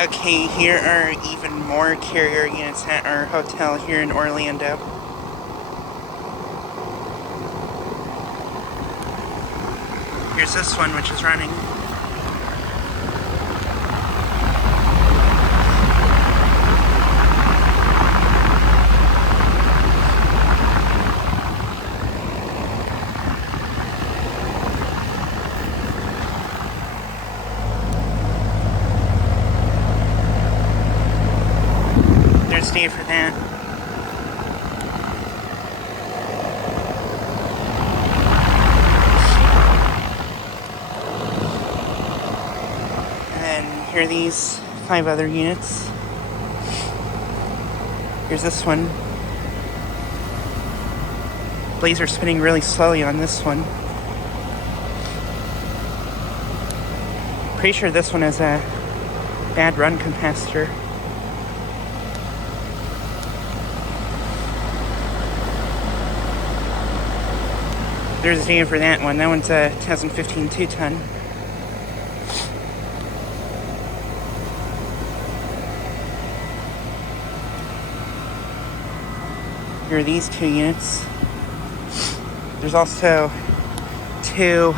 Okay, here are even more carrier units at our hotel here in Orlando. Here's this one, which is running. There's Dave for that. And then here are these 5 other units. Here's this one. Blades are spinning really slowly on this one. Pretty sure this one has a bad run capacitor. There's data for that one. That one's a 2015 2-ton. Here are these 2 units. There's also 2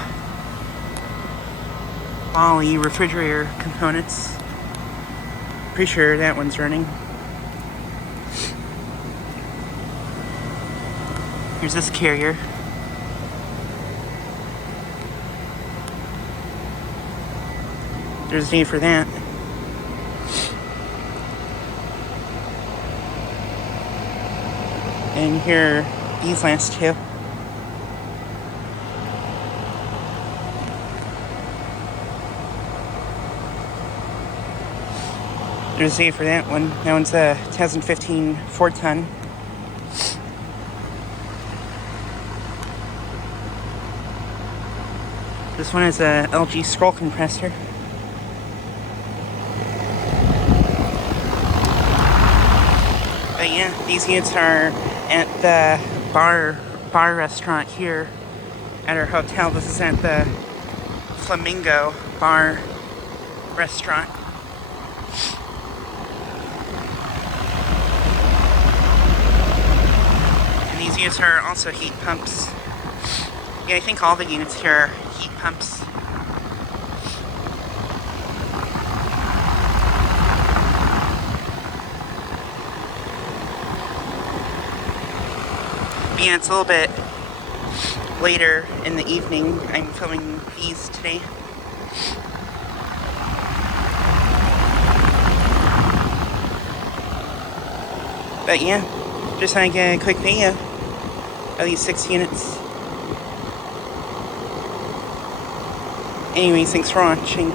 Bally refrigerator components. Pretty sure that one's running. Here's this carrier. There's a need for that. And here are these last 2. There's a need for that one. That one's a 2015 4-ton. This one is a LG scroll compressor. But yeah, these units are at the bar restaurant here at our hotel. This is at the Flamingo bar restaurant. And these units are also heat pumps. Yeah, I think all the units here are heat pumps. Yeah, it's a little bit later in the evening. I'm filming these today. But yeah, just like a quick video of these 6 units. Anyways, thanks for watching.